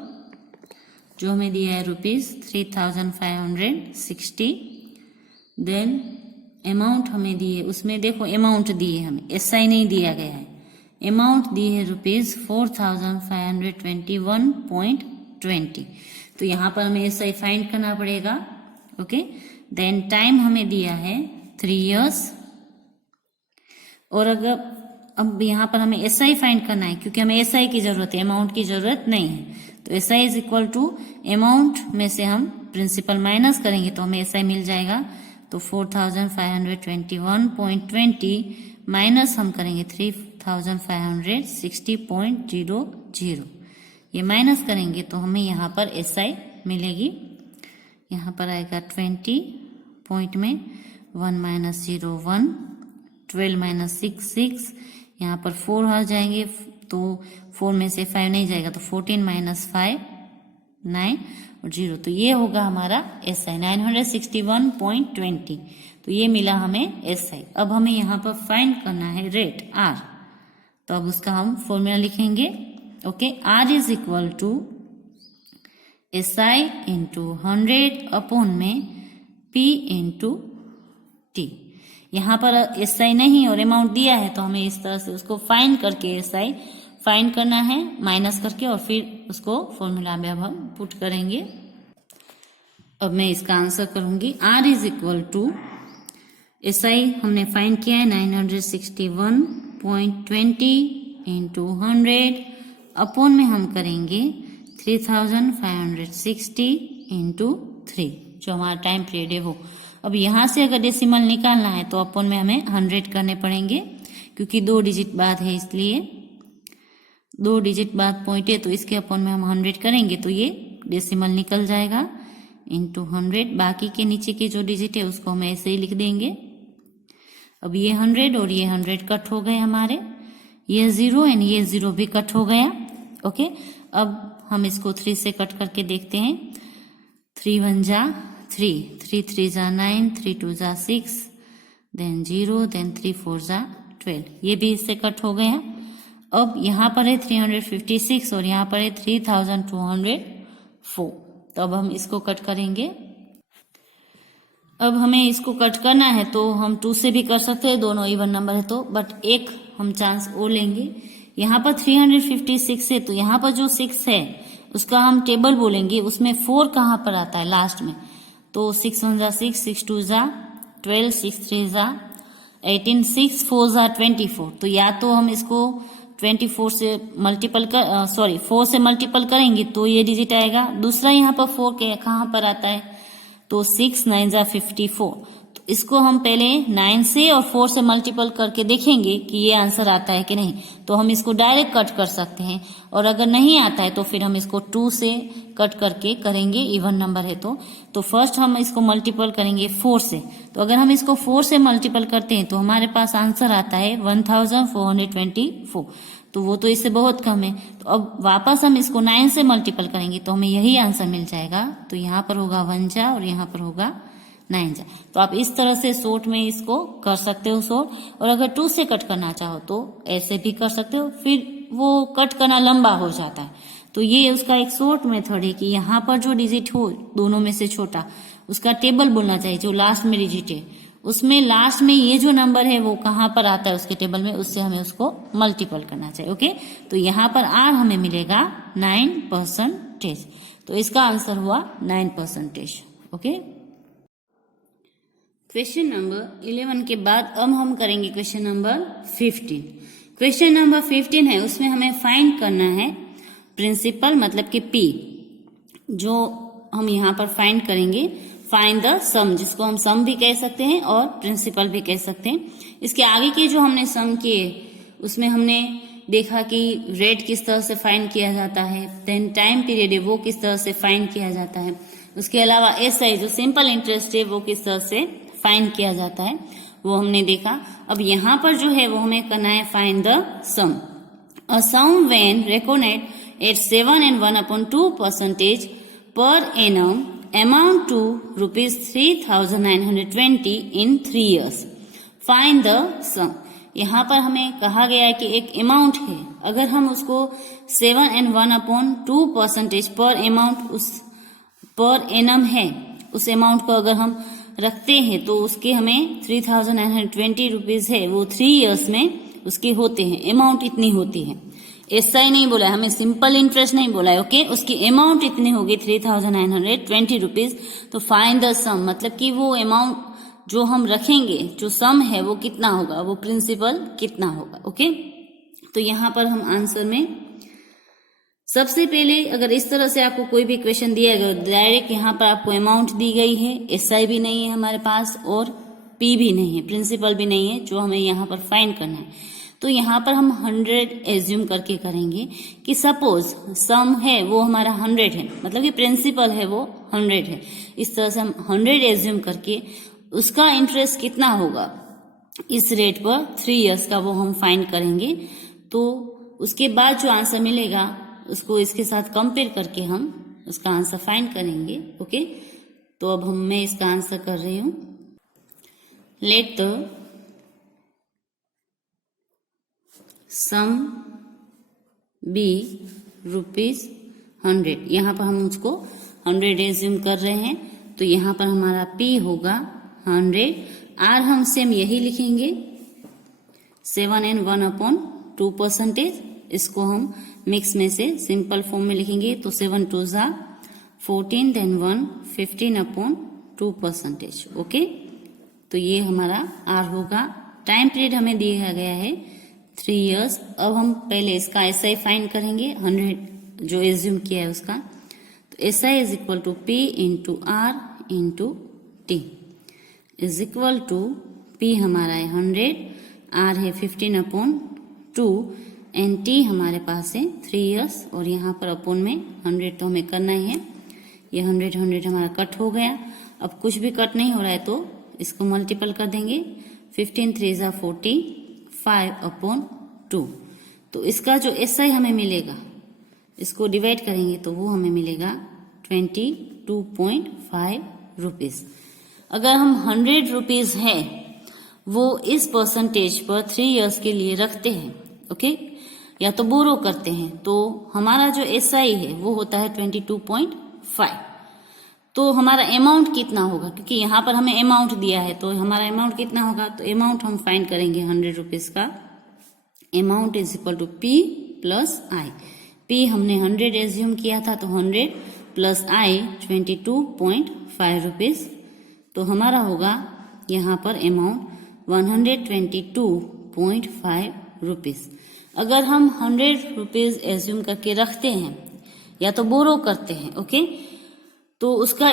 जो हमें दिया है ₹3,560। देन अमाउंट हमें दिए, उसमें देखो अमाउंट दिए हमें, एसआई नहीं दिया गया है। अमाउंट दी है ₹4,521.20। तो यहाँ पर हमें एसआई फाइंड करना पड़ेगा। ओके, देन टाइम हमें दिया है 3 years। और अगर अब यहाँ पर हमें एसआई फाइंड करना है क्योंकि हमें एसआई की जरूरत है, अमाउंट की जरूरत नहीं है। तो SI is equal to amount में से हम प्रिंसिपल माइनस करेंगे तो हमें एसआई मिल जाएगा। तो 4,521.20 माइनस हम करेंगे 3,560.00। ये माइनस करेंगे तो हमें यहाँ पर एसआई मिलेगी। यहाँ पर आएगा 20 पॉइंट में 1 - 0 1, 12 - 6 6, यहाँ पर 4 आ जाएंगे तो 4 में से 5 नहीं जाएगा तो 14 - 5 9 और 0। तो ये होगा हमारा एसआई 961.20। तो ये मिला हमें एसआई। अब हमें यहाँ पर फाइंड करना है रेट आर, तो अब उसका हम फॉर्मूला लिखेंगे। Okay, R is equal to SI into 100 upon में पी इंटू टी। यहाँ पर एसआई नहीं और अमाउंट दिया है तो हमें इस तरह से उसको फाइंड करके एसआई फाइंड करना है माइनस करके, और फिर उसको फॉर्मूला में अब हम पुट करेंगे। अब मैं इसका आंसर करूंगी। R is equal to SI हमने फाइंड किया है 961.20 इंटू 100 अपॉन में हम करेंगे 3,560 इंटू 3, जो हमारा टाइम पीरियड है वो। अब यहाँ से अगर डेसिमल निकालना है तो अपॉन में हमें 100 करने पड़ेंगे क्योंकि 2 डिजिट बाद है, इसलिए 2 डिजिट बाद पॉइंट है तो इसके अपॉन में हम 100 करेंगे तो ये डेसिमल निकल जाएगा इंटू 100। बाकी के नीचे के जो डिजिट है उसको हम ऐसे ही लिख देंगे। अब ये 100 और ये 100 कट हो गए हमारे, ये 0 एंड ये 0 भी कट हो गया। ओके, अब हम इसको 3 से कट करके देखते हैं। 3 1 जा 3, 3 3 जा 9, 3 2 जा 6, देन 0, देन 3 4 जा 12, ये भी इससे कट हो गया। अब यहाँ पर है 356 और यहाँ पर है 3,204। तो अब हम इसको कट करेंगे। अब हमें इसको कट करना है तो हम 2 से भी कर सकते हैं, दोनों इवन नंबर है तो, बट एक हम चांस और लेंगे। यहाँ पर 356 है तो यहाँ पर जो 6 है उसका हम टेबल बोलेंगे, उसमें 4 कहाँ पर आता है लास्ट में। तो 6 1 जा 6, 6 2 जा 12, 6 3 जा 18, 6 4 जा 24। तो या तो हम इसको 24 से मल्टीपल कर 4 से मल्टीपल करेंगे तो ये डिजिट आएगा। दूसरा यहाँ पर 4 के कहाँ पर आता है तो 6 9 जा 54। तो इसको हम पहले 9 से और 4 से मल्टीपल करके देखेंगे कि ये आंसर आता है कि नहीं। तो हम इसको डायरेक्ट कट कर सकते हैं, और अगर नहीं आता है तो फिर हम इसको 2 से कट करके करेंगे, इवन नंबर है तो फर्स्ट हम इसको मल्टीपल करेंगे 4 से। तो अगर हम इसको 4 से मल्टीपल करते हैं तो हमारे पास आंसर आता है 1424। तो वो तो इससे बहुत कम है। तो अब वापस हम इसको 9 से मल्टीपल करेंगे तो हमें यही आंसर मिल जाएगा। तो यहाँ पर होगा 1 जा और यहाँ पर होगा 9 जा। तो आप इस तरह से शॉर्ट में इसको कर सकते हो शॉर्ट, और अगर 2 से कट करना चाहो तो ऐसे भी कर सकते हो, फिर वो कट करना लंबा हो जाता है। तो ये उसका एक शॉर्ट मेथड है कि यहाँ पर जो डिजिट हो दोनों में से छोटा उसका टेबल बोलना चाहिए, जो लास्ट में डिजिट है उसमें लास्ट में ये जो नंबर है वो कहाँ पर आता है उसके टेबल में, उससे हमें उसको मल्टीपल करना चाहिए। ओके, तो यहाँ पर आर हमें मिलेगा 9%। तो इसका आंसर हुआ 9%। ओके, क्वेश्चन नंबर 11 के बाद अब हम करेंगे क्वेश्चन नंबर 15। क्वेश्चन नंबर 15 है, उसमें हमें फाइंड करना है प्रिंसिपल मतलब कि पी, जो हम यहाँ पर फाइंड करेंगे। फाइंड द सम, जिसको हम सम भी कह सकते हैं और प्रिंसिपल भी कह सकते हैं। इसके आगे के जो हमने सम किए उसमें हमने देखा कि रेट किस तरह से फाइंड किया जाता है, देन टाइम पीरियड है वो किस तरह से फाइंड किया जाता है, उसके अलावा एसआई जो सिंपल इंटरेस्ट है वो किस तरह से फाइंड किया जाता है वो हमने देखा। अब यहाँ पर जो है वो हमें करना है find the sum. A sum when reckoned at 7 and 1/2% per annum amount to rupees 3,920 in 3 years. Find the sum. यहाँ पर हमें कहा गया है कि एक अमाउंट है, अगर हम उसको 7 and 1/2% पर अमाउंट उस पर एनम है उस अमाउंट को अगर हम रखते हैं तो उसके हमें 3,920 रुपीज है वो 3 इयर्स में उसके होते हैं, अमाउंट इतनी होती है। ऐसा ही नहीं बोला है, हमें सिंपल इंटरेस्ट नहीं बोला है। ओके, उसकी अमाउंट इतनी होगी 3,920 रुपीज। तो फाइंड द सम मतलब कि वो अमाउंट जो हम रखेंगे, जो सम है वो कितना होगा, वो प्रिंसिपल कितना होगा। ओके, तो यहाँ पर हम आंसर में सबसे पहले अगर इस तरह से आपको कोई भी क्वेश्चन दिया गया डायरेक्ट यहाँ पर आपको अमाउंट दी गई है, एसआई भी नहीं है हमारे पास और पी भी नहीं है, प्रिंसिपल भी नहीं है, जो हमें यहाँ पर फाइंड करना है। तो यहाँ पर हम 100 एज्यूम करके करेंगे कि सपोज सम है वो हमारा 100 है, मतलब कि प्रिंसिपल है वो 100 है। इस तरह से हम 100 एज्यूम करके उसका इंटरेस्ट कितना होगा इस रेट पर 3 इयर्स का वो हम फाइंड करेंगे। तो उसके बाद जो आंसर मिलेगा उसको इसके साथ कंपेयर करके हम उसका आंसर फाइंड करेंगे। ओके, तो अब मैं इसका आंसर कर रही हूं। Let the sum be ₹100। यहाँ पर हम उसको 100 एज्यूम कर रहे हैं, तो यहाँ पर हमारा पी होगा 100। आर हम सेम यही लिखेंगे 7 and 1/2%। इसको हम मिक्स में से सिंपल फॉर्म में लिखेंगे तो 7 2 जा 14 देन 1 15/2%। ओके, तो ये हमारा आर होगा। टाइम पीरियड हमें दिया गया है 3 इयर्स। अब हम पहले इसका एसआई फाइंड करेंगे, 100 जो एज्यूम किया है उसका। तो SI is equal to P into R into T is equal to P हमारा है 100, आर है 15/2 एंड टी हमारे पास है 3 इयर्स, और यहाँ पर अपन में 100 तो हमें करना ही है। ये 100 हमारा कट हो गया। अब कुछ भी कट नहीं हो रहा है तो इसको मल्टीपल कर देंगे। 15 3 जा 40 5/2। तो इसका जो एसआई हमें मिलेगा इसको डिवाइड करेंगे तो वो हमें मिलेगा 22.5 रुपीज। अगर हम 100 रुपीज है वो इस परसेंटेज पर 3 इयर्स के लिए रखते हैं, ओके, या तो बोरो करते हैं, तो हमारा जो एसआई है वो होता है 22.5। तो हमारा अमाउंट कितना होगा, क्योंकि यहाँ पर हमें अमाउंट दिया है, तो हमारा अमाउंट कितना होगा, तो अमाउंट हम फाइंड करेंगे 100 रुपीज का। Amount is equal to P plus I. पी हमने 100 एज्यूम किया था, तो 100 प्लस आई 22.5 रुपीज। तो हमारा होगा यहाँ पर अमाउंट 122.5 रुपीज। अगर हम 100 रुपीज एज्यूम करके रखते हैं या तो बोरो करते हैं, ओके, तो उसका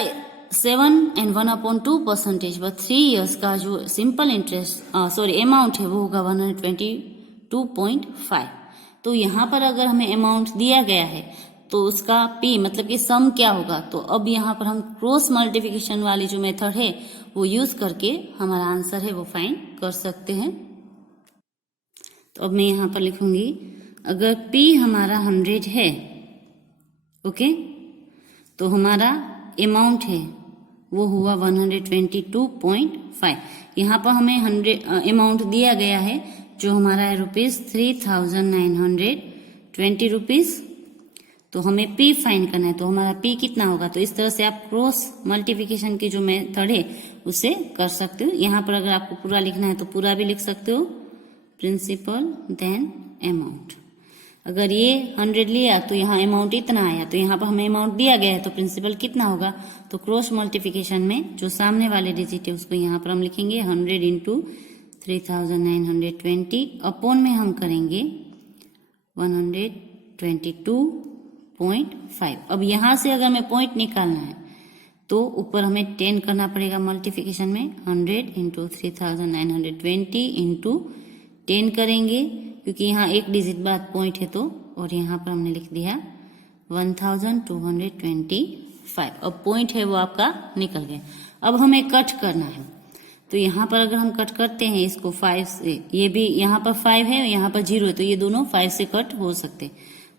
7 and 1/2% व 3 years का जो सिंपल इंटरेस्ट अमाउंट है वो होगा 122.5। तो यहाँ पर अगर हमें अमाउंट दिया गया है तो उसका पी मतलब कि सम क्या होगा, तो अब यहाँ पर हम क्रॉस मल्टीप्लिकेशन वाली जो मेथड है वो यूज करके हमारा आंसर है वो फाइंड कर सकते हैं। तो अब मैं यहाँ पर लिखूंगी अगर P हमारा 100 है, ओके, तो हमारा अमाउंट है वो हुआ 122.5। यहाँ पर हमें 100 अमाउंट दिया गया है जो हमारा है ₹3,920। तो हमें P फाइंड करना है, तो हमारा P कितना होगा। तो इस तरह से आप क्रॉस मल्टीप्लिकेशन की जो मेथड है उसे कर सकते हो। यहाँ पर अगर आपको पूरा लिखना है तो पूरा भी लिख सकते हो, प्रिंसिपल देन अमाउंट। अगर ये 100 लिया तो यहाँ अमाउंट इतना आया, तो यहाँ पर हमें अमाउंट दिया गया है तो प्रिंसिपल कितना होगा। तो क्रॉस मल्टीप्लिकेशन में जो सामने वाले डिजिट है उसको यहाँ पर हम लिखेंगे 100 इंटू 3,920 अपॉन में हम करेंगे 122.5। अब यहाँ से अगर हमें पॉइंट निकालना है तो ऊपर हमें 10 करना पड़ेगा मल्टीप्लिकेशन में। 100 इंटू 3,920 इंटू 10 करेंगे क्योंकि यहाँ एक डिजिट बाद पॉइंट है तो, और यहाँ पर हमने लिख दिया 1,225। अब पॉइंट है वो आपका निकल गया। अब हमें कट करना है, तो यहाँ पर अगर हम कट करते हैं इसको 5 से, ये भी यहाँ पर 5 है यहाँ पर 0 है, तो ये दोनों 5 से कट हो सकते।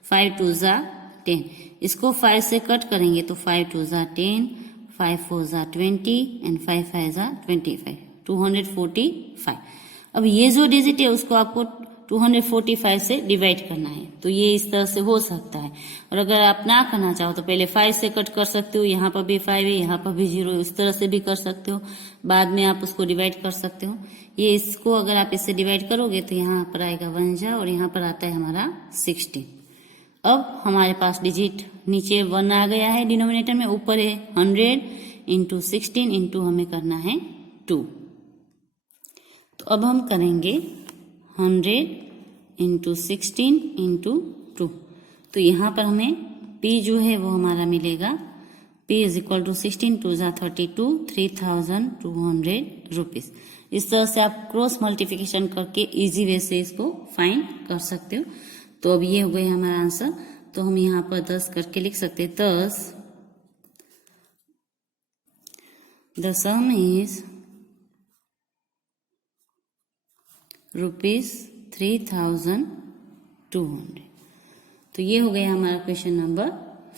5 2 जा 10, इसको 5 से कट करेंगे तो 5 2 जा 10, 5 4 जा 20 एंड 5 5 जा 25, 245। अब ये जो डिजिट है उसको आपको 245 से डिवाइड करना है, तो ये इस तरह से हो सकता है। और अगर आप ना करना चाहो तो पहले 5 से कट कर सकते हो, यहाँ पर भी 5 है यहाँ पर भी 0 है, इस तरह से भी कर सकते हो। बाद में आप उसको डिवाइड कर सकते हो। ये इसको अगर आप इससे डिवाइड करोगे तो यहाँ पर आएगा 1 जा और यहाँ पर आता है हमारा 16। अब हमारे पास डिजिट नीचे 1 आ गया है डिनोमिनेटर में, ऊपर है 100 इंटू 16 इंटू हमें करना है 2। तो अब हम करेंगे 100 इंटू 16 इंटू 2। तो यहाँ पर हमें P जो है वो हमारा मिलेगा, P इज इक्वल टू 16 2 जा 32, 3,200 रुपीज। इस तरह से आप क्रॉस मल्टीप्लिकेशन करके इजी वे से इसको फाइंड कर सकते हो। तो अब ये हो गया हमारा आंसर। तो हम यहाँ पर 10 करके लिख सकते हैं, 10 द सम इज ₹3,200। तो ये हो गया हमारा क्वेश्चन नंबर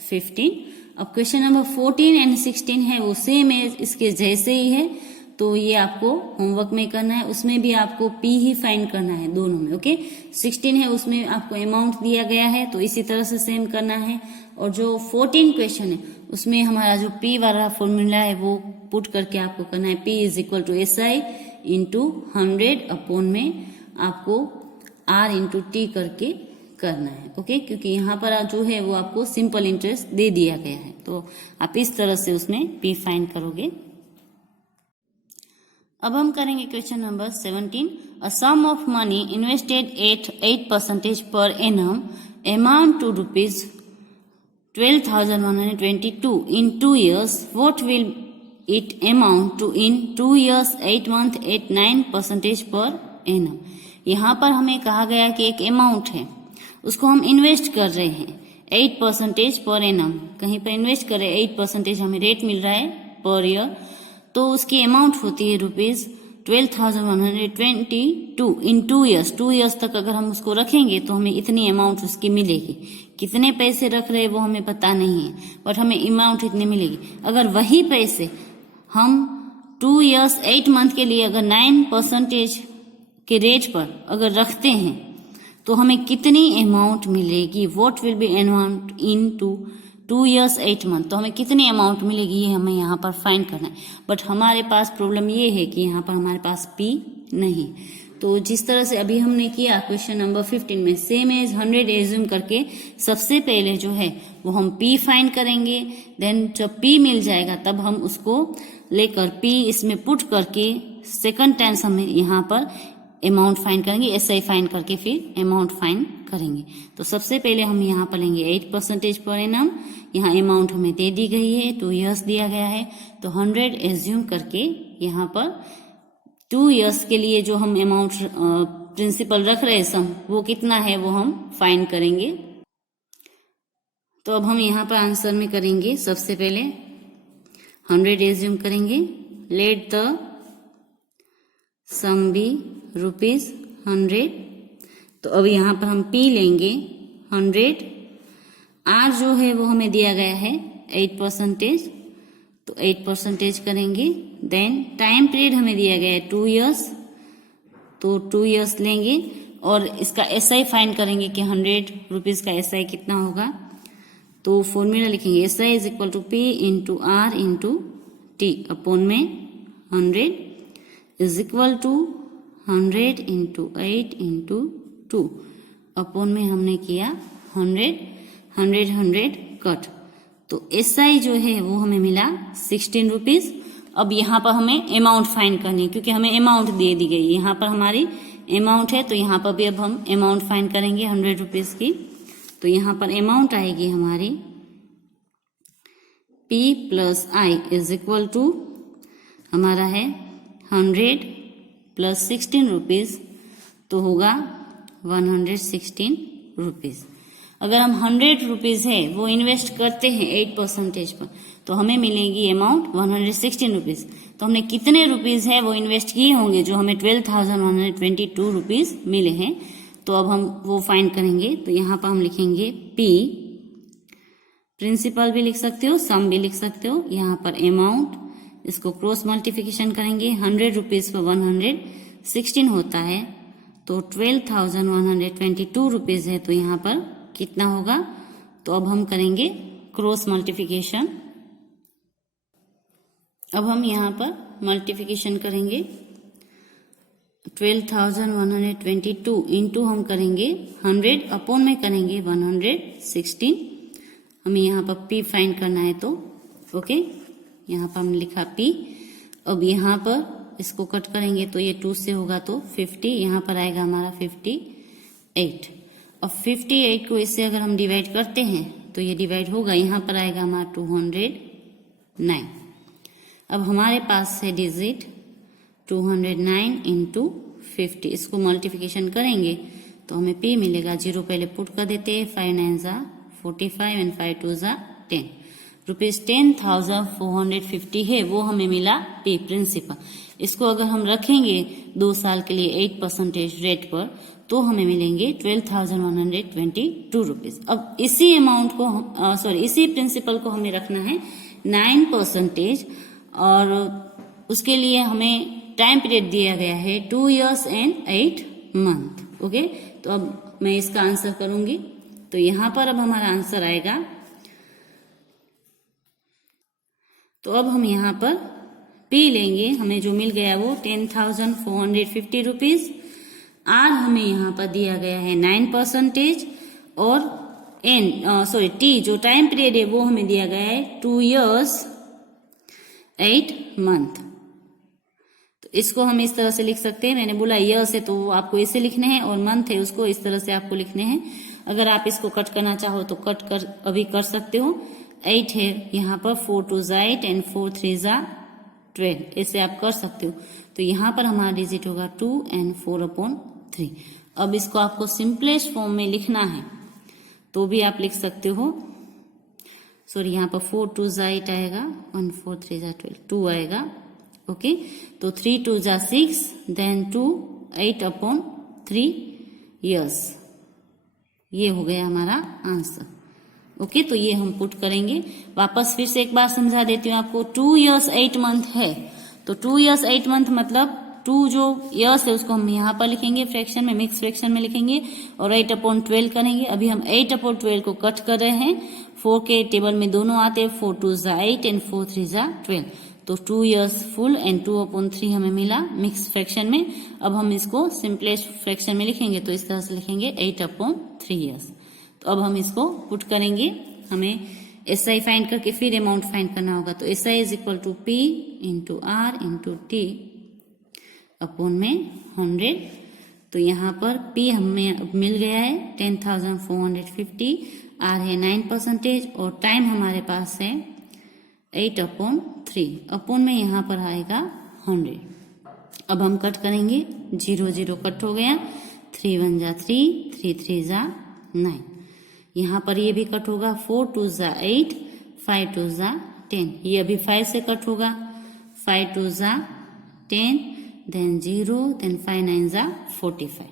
15। अब क्वेश्चन नंबर 14 एंड 16 है वो सेम है, इसके जैसे ही है, तो ये आपको होमवर्क में करना है। उसमें भी आपको P ही फाइंड करना है दोनों में, ओके। 16 है उसमें आपको अमाउंट दिया गया है तो इसी तरह से सेम करना है। और जो 14 क्वेश्चन है उसमें हमारा जो P वाला फॉर्मूला है वो पुट करके आपको करना है। P is equal to SI into 100 upon में आपको R इंटू T करके करना है, ओके। क्योंकि यहाँ पर जो है वो आपको सिंपल इंटरेस्ट दे दिया गया है, तो आप इस तरह से उसमें P फाइंड करोगे। अब हम करेंगे question number 17। A sum of money invested at 8% per annum amount to ₹12,122 in 2 years. What will it amount to in 2 years, 8 months at 9% per annum? यहाँ पर हमें कहा गया कि एक अमाउंट है उसको हम इन्वेस्ट कर रहे हैं 8% पर एनम, कहीं पर इन्वेस्ट कर रहे हैं 8% हमें रेट मिल रहा है पर ईयर, तो उसकी अमाउंट होती है ₹12,122 इन 2 years। 2 years तक अगर हम उसको रखेंगे तो हमें इतनी अमाउंट उसकी मिलेगी। कितने पैसे रख रहे हैं वो हमें पता नहीं है, बट हमें अमाउंट इतनी मिलेगी। अगर वही पैसे हम 2 years 8 month के लिए अगर 9% के रेट पर अगर रखते हैं तो हमें कितनी अमाउंट मिलेगी। What will be amount in 2 years 8 month, तो हमें कितनी अमाउंट मिलेगी ये हमें यहाँ पर फाइंड करना है। बट हमारे पास प्रॉब्लम ये है कि यहाँ पर हमारे पास P नहीं। तो जिस तरह से अभी हमने किया क्वेश्चन नंबर 15 में सेम एज 100 एज्यूम करके सबसे पहले जो है वो हम P फाइंड करेंगे, देन जब P मिल जाएगा तब हम उसको लेकर P इसमें पुट करके सेकंड टाइम्स हम यहाँ पर अमाउंट फाइंड करेंगे, SI फाइंड करके फिर अमाउंट फाइंड करेंगे। तो सबसे पहले हम यहाँ पर लेंगे 8% पर एनम। यहाँ अमाउंट हमें दे दी गई है, 2 years दिया गया है, तो 100 एज्यूम करके यहाँ पर 2 years के लिए जो हम अमाउंट प्रिंसिपल रख रहे सम, वो कितना है वो हम फाइंड करेंगे। तो अब हम यहाँ पर आंसर में करेंगे, सबसे पहले 100 एज्यूम करेंगे। Let the sum be ₹100। तो अब यहाँ पर हम P लेंगे 100। R जो है वो हमें दिया गया है 8%, तो 8% करेंगे। देन टाइम पीरियड हमें दिया गया है 2 years, तो 2 years लेंगे और इसका SI फाइंड करेंगे कि 100 रुपीज का SI कितना होगा। तो फॉर्मूला लिखेंगे SI is equal to P into R into T upon में 100 is equal to 100 into 8 into 2 upon में हमने किया 100 कट। तो SI जो है वो हमें मिला 16 रुपीज। अब यहाँ पर हमें अमाउंट फाइंड करनी है, क्योंकि हमें अमाउंट दे दी गई। यहाँ पर हमारी अमाउंट है, तो यहाँ पर भी अब हम अमाउंट फाइंड करेंगे 100 रुपीज की। तो यहाँ पर अमाउंट आएगी हमारी P plus I is equal to हमारा है 100 प्लस 16 रुपीज, तो होगा 116 रुपीज। अगर हम 100 रुपीज है वो इन्वेस्ट करते हैं 8% पर, तो हमें मिलेगी अमाउंट 116 रुपीज। तो हमने कितने रुपीज है वो इन्वेस्ट किए होंगे, जो हमें 12,122 रुपीज मिले हैं। तो अब हम वो फाइंड करेंगे। तो यहाँ पर हम लिखेंगे P, प्रिंसिपल भी लिख सकते हो, सम भी लिख सकते हो। यहाँ पर अमाउंट, इसको क्रॉस मल्टीप्लिकेशन करेंगे। 100 रुपीज पर 116 होता है, तो 12,122 रुपीज है, तो यहाँ पर कितना होगा। तो अब हम करेंगे क्रॉस मल्टीप्लिकेशन। अब हम यहाँ पर मल्टीप्लिकेशन करेंगे। 12,122 इंटू हम करेंगे 100 अपॉन में करेंगे 116। हमें यहाँ पर P फाइंड करना है, तो ओके, यहाँ पर हमने लिखा P। अब यहाँ पर इसको कट करेंगे तो ये 2 से होगा तो 50, यहाँ पर आएगा हमारा 58। अब 58 को इससे अगर हम डिवाइड करते हैं तो ये डिवाइड होगा, यहाँ पर आएगा हमारा 209। अब हमारे पास है डिजिट 209 इंटू 50, इसको मल्टीप्लिकेशन करेंगे तो हमें P मिलेगा। 0 पहले पुट कर देते हैं, 5 9 जा 45 एंड 5 2 जा 10 रुपीज। 10,450 है वो हमें मिला P प्रिंसिपल। इसको अगर हम रखेंगे 2 साल के लिए 8% रेट पर, तो हमें मिलेंगे 12,122 रुपीज। अब इसी अमाउंट को इसी प्रिंसिपल को हमें रखना है 9%, और उसके लिए हमें टाइम पीरियड दिया गया है 2 years एंड 8 month। ओके, तो अब मैं इसका आंसर करूंगी। तो यहां पर अब हमारा आंसर आएगा। तो अब हम यहाँ पर P लेंगे, हमें जो मिल गया वो 10,450 रुपीज। R हमें यहाँ पर दिया गया है 9%, और T जो टाइम पीरियड है वो हमें दिया गया है 2 years 8 month। तो इसको हम इस तरह से लिख सकते हैं। मैंने बोला ईयर्स है तो आपको ऐसे लिखने हैं, और मंथ है उसको इस तरह से आपको लिखने हैं। अगर आप इसको कट करना चाहो तो कट कर अभी कर सकते हो। 8 है यहाँ पर, 4 2 जा 8 एंड 4 3 जा 12, ऐसे आप कर सकते हो। तो यहाँ पर हमारा डिजिट होगा 2 एंड 4/3। अब इसको आपको सिंपलेस्ट फॉर्म में लिखना है तो भी आप लिख सकते हो। सॉरी, यहाँ पर 4 2 जा 8 आएगा, 1 4 3 जा 12, 2 आएगा। ओके, तो 3 2 जा 6, देन 2 8/3 years। ये हो गया हमारा आंसर। ओके, तो ये हम पुट करेंगे। वापस फिर से एक बार समझा देती हूँ आपको। 2 years 8 month है, तो 2 years 8 month मतलब 2 जो years है उसको हम यहाँ पर लिखेंगे फ्रैक्शन में, मिक्स फ्रैक्शन में लिखेंगे, और 8/12 करेंगे। अभी हम 8/12 को कट कर रहे हैं। 4 के टेबल में दोनों आते हैं, 4 2 जा 8 एंड 4 3 जा 12। तो 2 years फुल एंड 2/3 हमें मिला मिक्स फ्रैक्शन में। अब हम इसको सिंपलेस्ट फ्रैक्शन में लिखेंगे, तो इस तरह से लिखेंगे 8/3 years। तो अब हम इसको पुट करेंगे। हमें SI फाइंड करके फिर अमाउंट फाइंड करना होगा। तो SI is equal to P into R into T upon में 100। तो यहाँ पर P हमें अब मिल गया है 10,450, R है 9% और टाइम हमारे पास है 8/3। अपॉन में यहाँ पर आएगा 100। अब हम कट करेंगे, 0 0 कट हो गया, 3 1 जा 3, 3 3 जा 9। यहाँ पर ये भी कट होगा, 4 2 जा 8, 5 2 जा 10। ये अभी 5 से कट होगा, 5 2 जा 10, देन 0, देन 5 9 जा 45।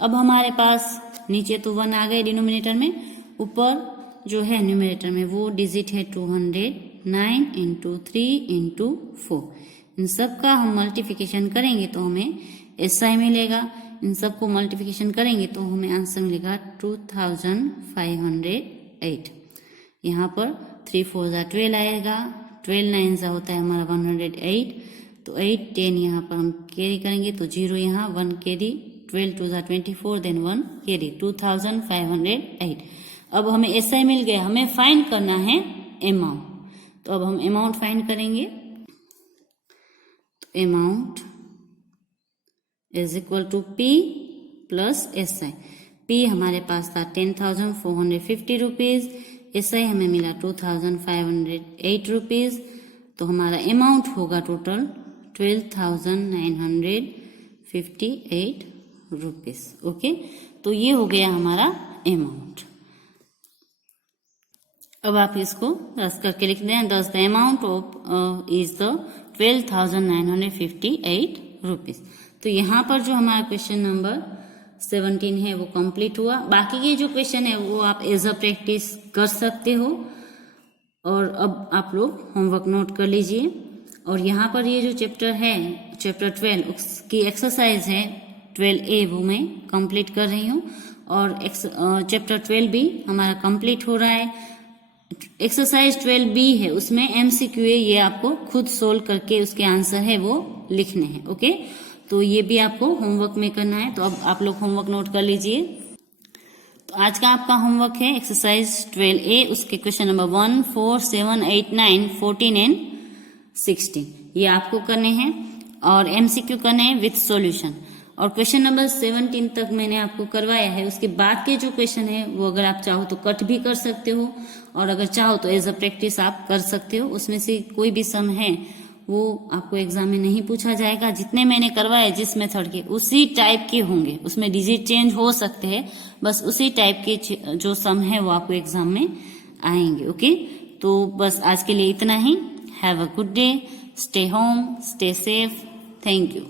अब हमारे पास नीचे तो 1 आ गए डिनोमिनेटर में, ऊपर जो है न्यूमरेटर में वो डिजिट है 209 इंटू 3 इंटू 4। इन सब का हम मल्टीप्लिकेशन करेंगे तो हमें SI मिलेगा। इन सब को मल्टीप्लिकेशन करेंगे तो हमें आंसर मिलेगा 2508। यहाँ पर 3 4 जा 12 आएगा, 12 9 जा होता है हमारा 108, तो 8 10 यहाँ पर हम कैरी करेंगे तो 0 यहाँ, 1 कैरी, 12 2 जा 24, देन 1 कैरी, 2508। अब हमें SI मिल गया, हमें फाइंड करना है अमाउंट। तो अब हम अमाउंट फाइंड करेंगे। तो amount is equal to P plus SI। P हमारे पास था 10,450 रुपीज, SI हमें मिला 2,508 रुपीज, तो हमारा अमाउंट होगा टोटल 12,958 रुपीज। ओके, तो ये हो गया हमारा अमाउंट। अब आप इसको रस करके लिख दें, दस the amount of is the 12,958 rupees. तो यहाँ पर जो हमारा क्वेश्चन नंबर 17 है वो कंप्लीट हुआ। बाकी के जो क्वेश्चन है वो आप एज अ प्रैक्टिस कर सकते हो। और अब आप लोग होमवर्क नोट कर लीजिए। और यहाँ पर ये जो चैप्टर है, चैप्टर 12, उसकी एक्सरसाइज है 12A, वो मैं कंप्लीट कर रही हूँ। और चैप्टर 12 भी हमारा कंप्लीट हो रहा है। एक्सरसाइज 12B है, उसमें MCQ है, ये आपको खुद सोल्व करके उसके आंसर है वो लिखने हैं। ओके, तो ये भी आपको होमवर्क में करना है। तो अब आप लोग होमवर्क नोट कर लीजिए। तो आज का आपका होमवर्क है एक्सरसाइज 12A, उसके क्वेश्चन नंबर 1 4 7 8 9 14 एंड 16 ये आपको करने हैं और MCQ करने हैं विथ सॉल्यूशन। और क्वेश्चन नंबर 17 तक मैंने आपको करवाया है। उसके बाद के जो क्वेश्चन है वो अगर आप चाहो तो कट भी कर सकते हो, और अगर चाहो तो एज अ प्रैक्टिस आप कर सकते हो। उसमें से कोई भी सम है वो आपको एग्जाम में नहीं पूछा जाएगा। जितने मैंने करवाए जिस मेथड के, उसी टाइप के होंगे। उसमें डिजिट चेंज हो सकते हैं, बस उसी टाइप के जो सम है वो आपको एग्जाम में आएंगे। ओके, तो बस आज के लिए इतना ही। Have a good day, stay home, stay safe, thank you.